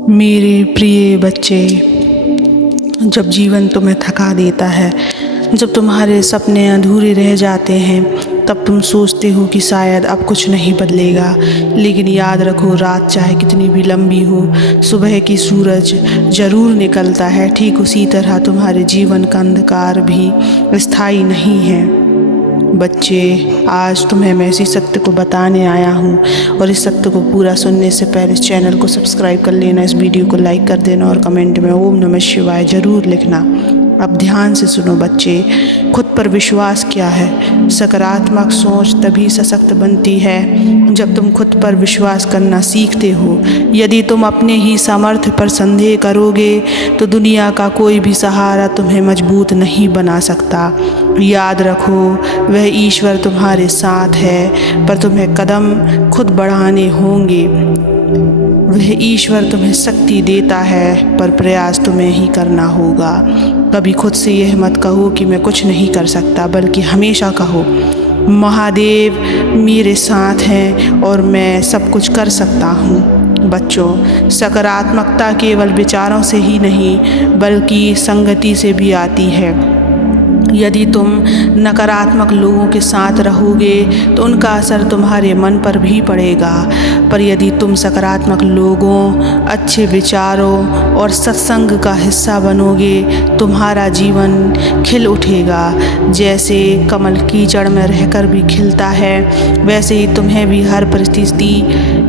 मेरे प्रिय बच्चे, जब जीवन तुम्हें थका देता है, जब तुम्हारे सपने अधूरे रह जाते हैं, तब तुम सोचते हो कि शायद अब कुछ नहीं बदलेगा। लेकिन याद रखो, रात चाहे कितनी भी लंबी हो, सुबह की सूरज ज़रूर निकलता है। ठीक उसी तरह तुम्हारे जीवन का अंधकार भी स्थायी नहीं है। बच्चे, आज तुम्हें मैं इसी सत्य को बताने आया हूँ, और इस सत्य को पूरा सुनने से पहले इस चैनल को सब्सक्राइब कर लेना, इस वीडियो को लाइक कर देना और कमेंट में ओम नमः शिवाय ज़रूर लिखना। अब ध्यान से सुनो बच्चे, खुद पर विश्वास क्या है? सकारात्मक सोच तभी सशक्त बनती है जब तुम खुद पर विश्वास करना सीखते हो। यदि तुम अपने ही सामर्थ्य पर संदेह करोगे तो दुनिया का कोई भी सहारा तुम्हें मजबूत नहीं बना सकता। याद रखो, वह ईश्वर तुम्हारे साथ है, पर तुम्हें कदम खुद बढ़ाने होंगे। वह ईश्वर तुम्हें शक्ति देता है, पर प्रयास तुम्हें ही करना होगा। कभी खुद से यह मत कहो कि मैं कुछ नहीं कर सकता, बल्कि हमेशा कहो, महादेव मेरे साथ हैं और मैं सब कुछ कर सकता हूँ। बच्चों, सकारात्मकता केवल विचारों से ही नहीं, बल्कि संगति से भी आती है। यदि तुम नकारात्मक लोगों के साथ रहोगे तो उनका असर तुम्हारे मन पर भी पड़ेगा, पर यदि तुम सकारात्मक लोगों, अच्छे विचारों और सत्संग का हिस्सा बनोगे, तुम्हारा जीवन खिल उठेगा। जैसे कमल कीचड़ में रहकर भी खिलता है, वैसे ही तुम्हें भी हर परिस्थिति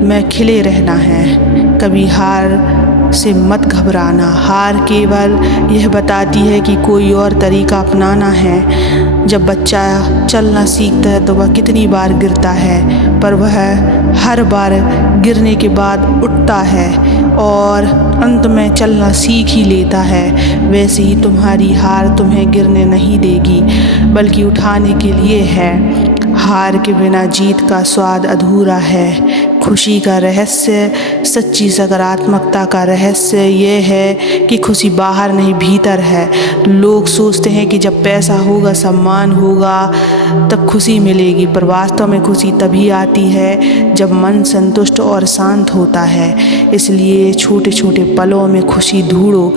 में खिले रहना है। कभी हार से मत घबराना। हार केवल यह बताती है कि कोई और तरीका अपनाना है। जब बच्चा चलना सीखता है तो वह कितनी बार गिरता है, पर वह हर बार गिरने के बाद उठता है और अंत में चलना सीख ही लेता है। वैसे ही तुम्हारी हार तुम्हें गिरने नहीं देगी, बल्कि उठाने के लिए है। हार के बिना जीत का स्वाद अधूरा है। खुशी का रहस्य, सच्ची सकारात्मकता का रहस्य ये है कि खुशी बाहर नहीं भीतर है। लोग सोचते हैं कि जब पैसा होगा, सम्मान होगा, तब खुशी मिलेगी, पर वास्तव में खुशी तभी आती है जब मन संतुष्ट और शांत होता है। इसलिए छोटे छोटे पलों में खुशी ढूंढो।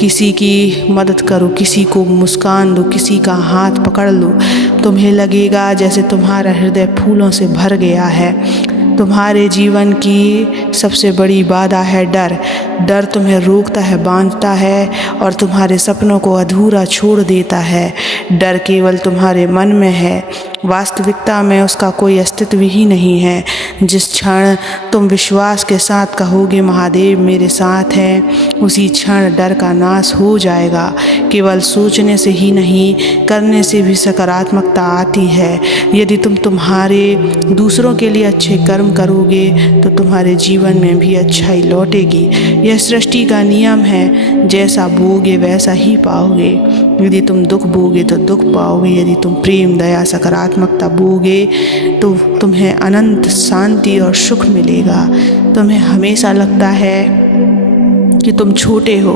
किसी की मदद करो, किसी को मुस्कान दो, किसी का हाथ पकड़ लो। तुम्हें लगेगा जैसे तुम्हारा हृदय फूलों से भर गया है। तुम्हारे जीवन की सबसे बड़ी बाधा है डर। डर तुम्हें रोकता है, बांधता है और तुम्हारे सपनों को अधूरा छोड़ देता है। डर केवल तुम्हारे मन में है, वास्तविकता में उसका कोई अस्तित्व ही नहीं है। जिस क्षण तुम विश्वास के साथ कहोगे महादेव मेरे साथ हैं, उसी क्षण डर का नाश हो जाएगा। केवल सोचने से ही नहीं, करने से भी सकारात्मकता आती है। यदि तुम तुम्हारे दूसरों के लिए अच्छे कर्म करोगे तो तुम्हारे जीवन में भी अच्छाई लौटेगी। यह सृष्टि का नियम है, जैसा बोगे वैसा ही पाओगे। यदि तुम दुख बोगे तो दुख पाओगे, यदि तुम प्रेम, दया, सकारात्मकता बोगे तो तुम्हें अनंत शांति और सुख मिलेगा। तुम्हें हमेशा लगता है कि तुम छोटे हो,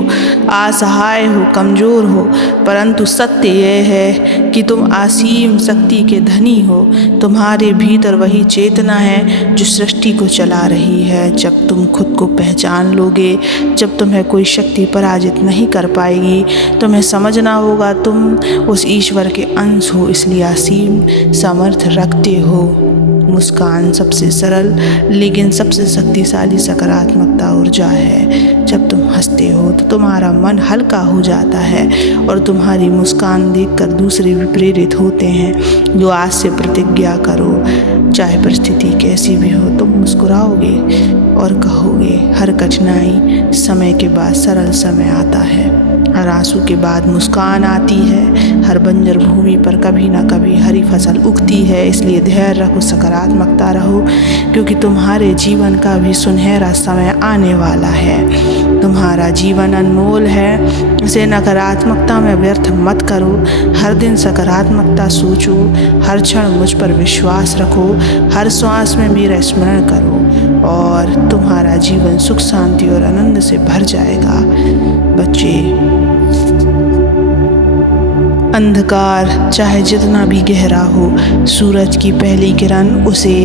असहाय हो, कमज़ोर हो, परंतु सत्य यह है कि तुम असीम शक्ति के धनी हो। तुम्हारे भीतर वही चेतना है जो सृष्टि को चला रही है। जब तुम खुद को पहचान लोगे, जब तुम्हें कोई शक्ति पराजित नहीं कर पाएगी, तुम्हें समझना होगा तुम उस ईश्वर के अंश हो, इसलिए असीम सामर्थ्य रखते हो। मुस्कान सबसे सरल लेकिन सबसे शक्तिशाली सकारात्मकता ऊर्जा है। जब तुम हंसते हो तो तुम्हारा मन हल्का हो जाता है और तुम्हारी मुस्कान देखकर दूसरे भी प्रेरित होते हैं। जो आज से प्रतिज्ञा करो, चाहे परिस्थिति कैसी भी हो, तुम मुस्कुराओगे और कहोगे हर कठिनाई समय के बाद सरल समय आता है। हर आंसू के बाद मुस्कान आती है। हर बंजर भूमि पर कभी ना कभी हरी फसल उगती है। इसलिए धैर्य रखो, सकारात्मकता रहो, क्योंकि तुम्हारे जीवन का भी सुनहरा समय आने वाला है। तुम्हारा जीवन अनमोल है, इसे नकारात्मकता में व्यर्थ मत करो। हर दिन सकारात्मकता सोचो, हर क्षण मुझ पर विश्वास रखो, हर श्वास में मेरा स्मरण करो और तुम्हारा जीवन सुख, शांति और आनंद से भर जाएगा। बच्चे, अंधकार चाहे जितना भी गहरा हो, सूरज की पहली किरण उसे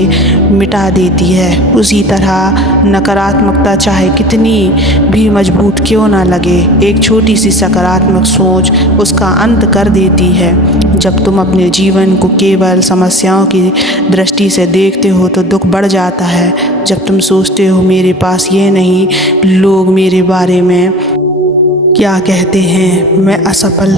मिटा देती है। उसी तरह नकारात्मकता चाहे कितनी भी मजबूत क्यों ना लगे, एक छोटी सी सकारात्मक सोच उसका अंत कर देती है। जब तुम अपने जीवन को केवल समस्याओं की दृष्टि से देखते हो तो दुख बढ़ जाता है। जब तुम सोचते हो मेरे पास ये नहीं, लोग मेरे बारे में क्या कहते हैं, मैं असफल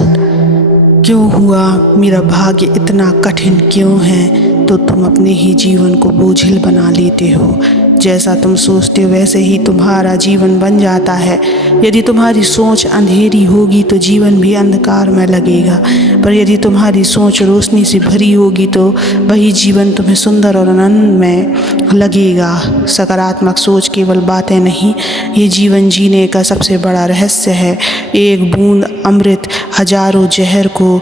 क्यों हुआ, मेरा भाग्य इतना कठिन क्यों है, तो तुम अपने ही जीवन को बोझिल बना लेते हो। जैसा तुम सोचते हो वैसे ही तुम्हारा जीवन बन जाता है। यदि तुम्हारी सोच अंधेरी होगी तो जीवन भी अंधकार में लगेगा, पर यदि तुम्हारी सोच रोशनी से भरी होगी तो वही जीवन तुम्हें सुंदर और आनंद में लगेगा। सकारात्मक सोच केवल बातें नहीं, ये जीवन जीने का सबसे बड़ा रहस्य है। एक बूंद अमृत हजारों जहर को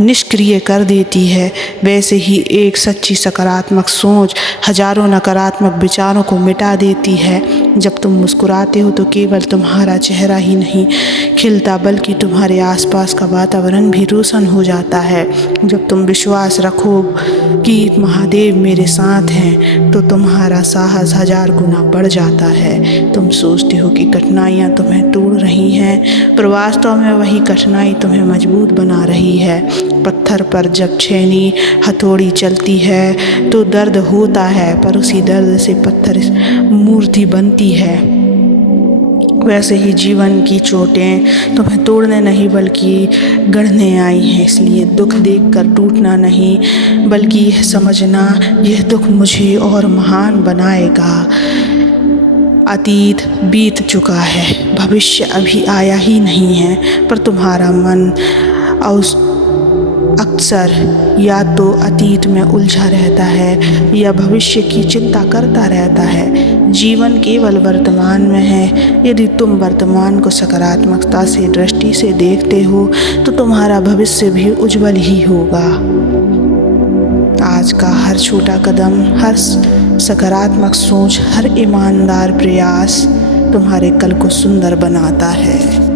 निष्क्रिय कर देती है, वैसे ही एक सच्ची सकारात्मक सोच हजारों नकारात्मक विचारों को मिटा देती है। जब तुम मुस्कुराते हो तो केवल तुम्हारा चेहरा ही नहीं खिलता, बल्कि तुम्हारे आसपास का वातावरण भी रोशन हो जाता है। जब तुम विश्वास रखो कि महादेव मेरे साथ हैं तो तुम्हारा साहस 1000 गुना बढ़ जाता है। तुम सोचते हो कि कठिनाइयाँ तुम्हें तोड़ रही हैं, पर वास्तव में वही कठिनाई तुम्हें मजबूत बना रही है। पत्थर पर जब छेनी हथौड़ी चलती है तो दर्द होता है, पर उसी दर्द से पत्थर मूर्ति बनती है। वैसे ही जीवन की चोटें तुम्हें तोड़ने नहीं बल्कि गढ़ने आई हैं। इसलिए दुख देखकर टूटना नहीं, बल्कि यह समझना यह दुख मुझे और महान बनाएगा। अतीत बीत चुका है, भविष्य अभी आया ही नहीं है, पर तुम्हारा मन अक्सर या तो अतीत में उलझा रहता है या भविष्य की चिंता करता रहता है। जीवन केवल वर्तमान में है। यदि तुम वर्तमान को सकारात्मकता से दृष्टि से देखते हो तो तुम्हारा भविष्य भी उज्जवल ही होगा। आज का हर छोटा कदम, हर सकारात्मक सोच, हर ईमानदार प्रयास तुम्हारे कल को सुंदर बनाता है।